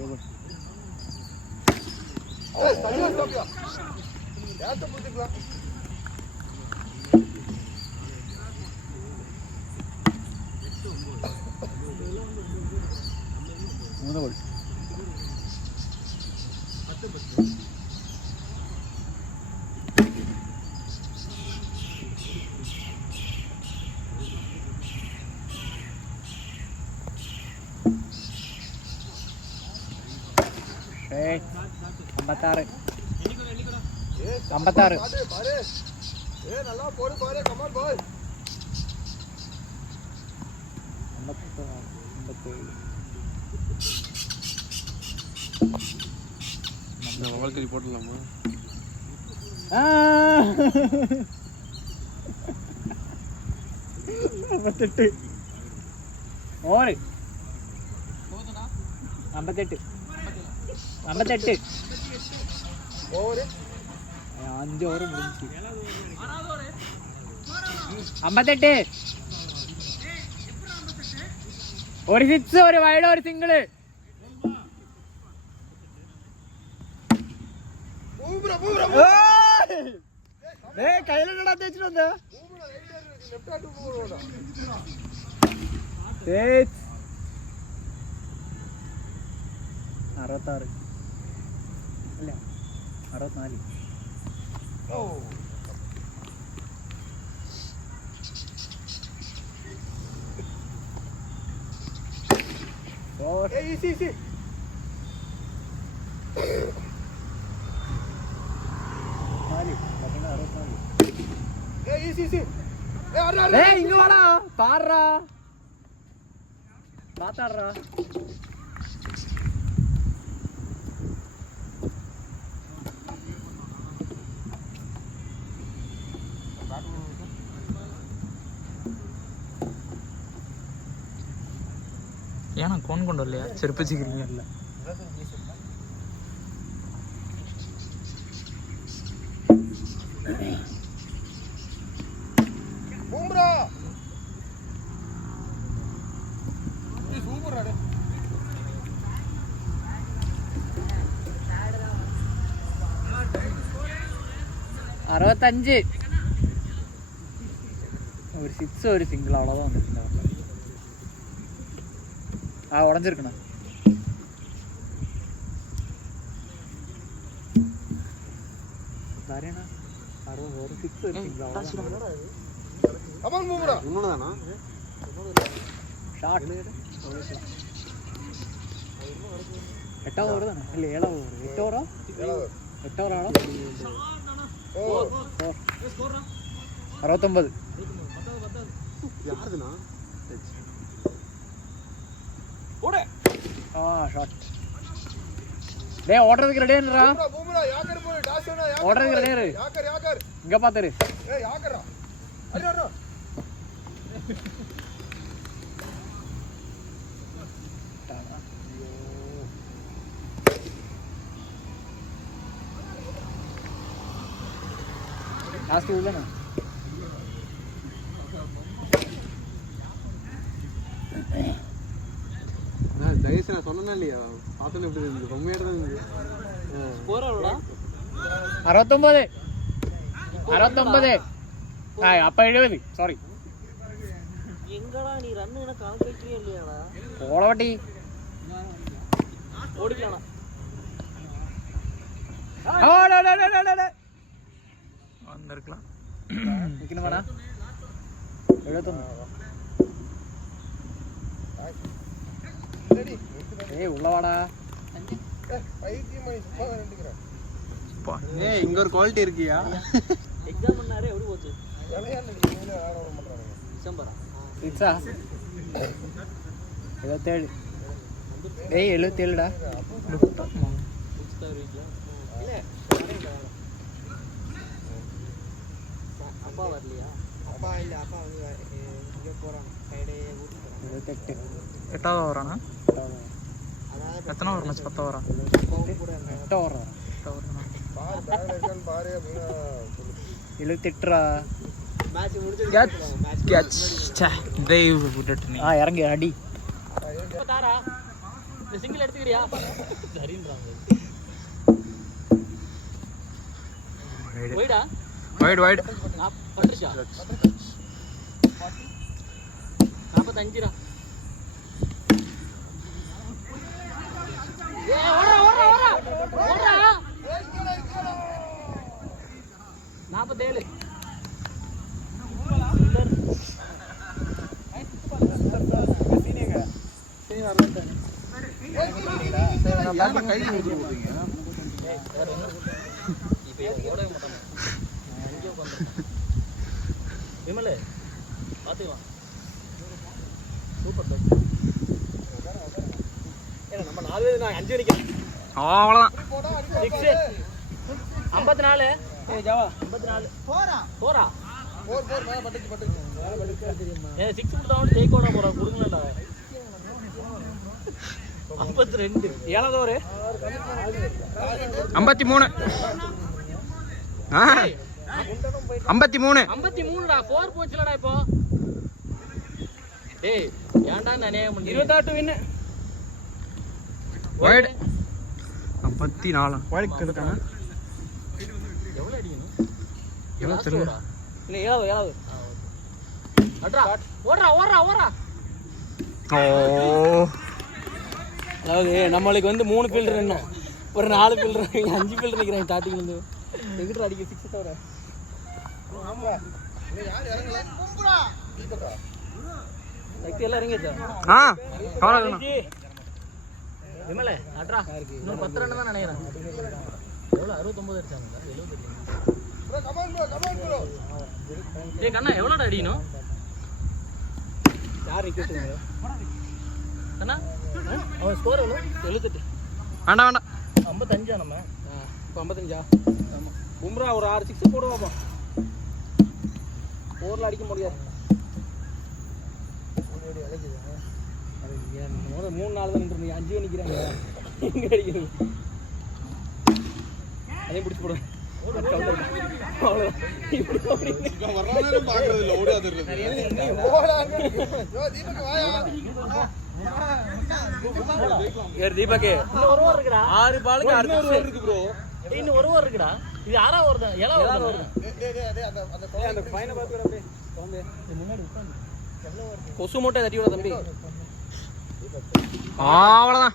56 56 நல்லா போடு பாரு கமான் பாய் 57 நம்ம வாழ்க்கை போடலாமா? ஓரு 58 ஓவர் 5 ஓவர் முடிஞ்சு 58 ஒரு சிக்ஸ் ஒரு வைடு ஒரு சிங்கிள் கையில தேய்ச்சிட்டு வந்த 66 അല്ല 64 இங்க வாடா பாடுறா மாத்தாடுறா ஏன்னா கோன் கொண்டு வரலையா செருப்பு வச்சுக்கிறீங்க இல்லை அறுபத்தஞ்சு ஒரு சிக்ஸ் ஒரு சிங்கிள் அவ்வளோதான் வந்துருக்கு உடஞ்சிருக்குண்ணா சரிண்ணா 60 ஒரு சிக்ஸ் ஒரு சிங்கிள் அவ்வளோதான் ஷார்ட் 8 ஓவர் தானே இல்லை 7 ஓவர் 8 ஓவரா 8 ஓவர் ஆடா 69 ஷார்ட் டேய் ஓடுறதுக்கு ரெடியான்றா ஓடுறதுக்கு ரெடியாரு இங்க பாத்துரு லாஸ்ட் உள்ளனா தயவுசெய்து நான் சொன்னேன்னா இல்லையா பார்த்தோன்னு எப்படி இருந்தது ரொம்பவேட தான் இருந்தது 69 அப்ப 70 சாரி எங்கடா நீ ரன் என்ன கால்குலேட்டரே இல்லையாடா ஓடவட்டி ஓடிக்கலாம் வந்திருக்கலாம் நிக்கணுமாடா 71 ஏய் உள்ளவாடா ஏய் இங்க ஒரு குவாலிட்டி இருக்கியா எக்ஸாம் பண்ணாரே எப்படி போச்சு டிசம்பரா இட்ஸா 77 ஏய் 77டா இல்ல அப்பா வரலையா அப்பா இல்ல அப்பா வந்து இங்க போறாங்க ஃப்ரைடே ஊருக்கு போறாங்க 78 எட்டாவது ஓவரானா எத்தனை ஓவர் மேட்ச் 10 ஓவரா 8 ஓவரா 78 மேட்ச் முடிஞ்சு இறங்கி அடி சிங்கிள் எடுத்துக்கிறியா சரின்றாங்க வைடா வைடு பட்டுருச்சா 45 ரூபா ஓடுறா 47 விமலே பார்த்துக்கலாம் சூப்பர் நம்ம 4 நான் 5 வரைக்கும் அவ்வளோதான் 54 ஜாவா 54 போரா ஏன் 6 கொடுத்தா டேக் ஓட போறா கொடுங்களா 52 ஏழாவது ஒரு 53 53 53டா 4 போச்சுலடா இப்போ டேய் ஏன்டா நானே 28 வின் வைட் 54 வைட் கெடுதானா எவ்வளவு அடிக்கணும் எவ்வளவு தெரியல இல்ல ஏழாவது அட்ரா ஓடுறா ஓ அதாவது நம்மளுக்கு வந்து 3 ஃபீல்டர் என்ன ஒரு 4 ஃபீல்டர் 5 ஃபீல்டர் நிக்கிறாங்க ஸ்டார்டிங்ல இருந்து எங்கிட்ட அடிக்க 6 தவிர ஆமா நீ யார் இறங்கல கும்புடா தீபகா சக்தி எல்லாம் இறங்கிச்சா கவலை விமலே அட்ரா இன்னும் 10 ரன் தான் நினைக்கிறேன் எவ்வளவு 69 அடிச்சாங்க 70 ப்ரோ கமான் ப்ரோ டேய் கண்ணா எவ்வளவுடா அடிக்கணும் யார் ரிக்வெஸ்ட் அண்ணா அவன் ஸ்கோர் எவ்வளவு 78 வேண்டாம் 55 நம்ம இப்போ 55 ஆமா பும்ரா ஒரு 6 6 போடுவாப்பா 4ல அடிக்க முடியாது 3 4 தான் நின்று 5 நிக்கிறாங்க எங்க அடிக்கிறது அதையும் பிடிச்சு போடுவேன் தீபக் 1 ஓவர் இருக்குடா 6 பாலுக்கு 6 இருக்கு ப்ரோ இன்னும் 1 ஓவர் இருக்குடா இது 6 ஓவர் தான் 7 ஓவர் அந்த ஃபைனை பாத்துடா அப்படியே தம்பி முன்னாடி உட்கார்ந்து எவ்வளவு ஓவர் கொசு மூட்டை தட்டி விட தம்பி அவ்வளவுதான்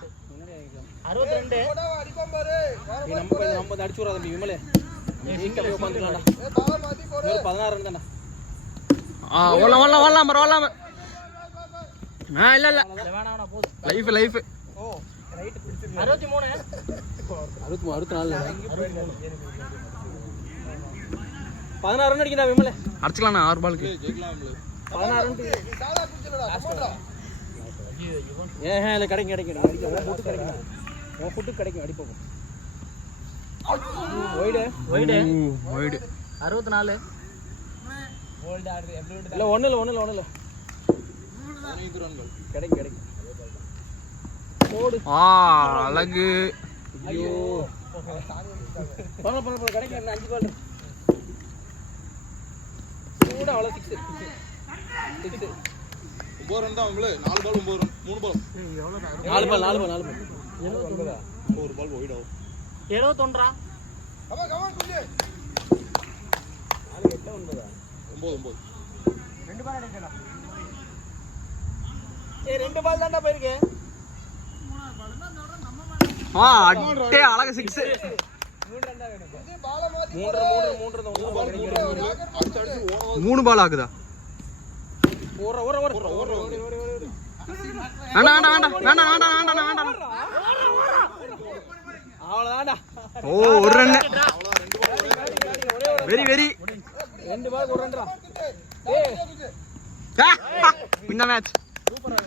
62 அடிப்போம் பாரு நம்ம அடிச்சு விடுறா தம்பி விமலே நீங்க போய் உட்கார்ந்துடா ஏ தாவ மாத்தி போடு 16 ரன் தான்டா ஓடலாம் இல்ல வேணாம் போடு லைஃப் ஓ ரைட் பிடிச்சு 63 64 16 ரன் அடிக்கடா விமலே அடிச்சலாம் 6 பாலுக்கு ஜெயிக்கலாம்ல 16 ரன் சாலா பிடிச்சலடா கமாண்டா இல்ல கிடைக்கும் உன் ஃபுட்டு கிடைக்கும் அடிப்போம் வைடு 64 கோல்ட் ஆடுது எப்படி இல்ல ஒண்ணுல 15 ரன்கள் கிடைக்கும் போடு அழகு ஐயோ போன கிடைக்கும் 5 பால் கூட அவ்வளவு 6 9 ரன் தான் அவங்களே 4 பால் 9 ரன் 3 பால் எவ்வளவு 4 பால் 79 ஒரு பால் வைட் ஆகும் 71 கமான் குஞ்சே 4 8 9 ரெண்டு பால் அடிச்சடா ஏய் 2 பால் தான்டா போயிருக்கு அட்டே அழகு 6 3 ரன் தான் வேணும் இது பால மாத்தி 3 பால் ஆகுதா ஓர அவ்வளவுதான்டா ஓ ஒரு ரன் வெரி 2 பால் 1 ரன்டா ஏய் வின்ன மேட்ச் சூப்பரா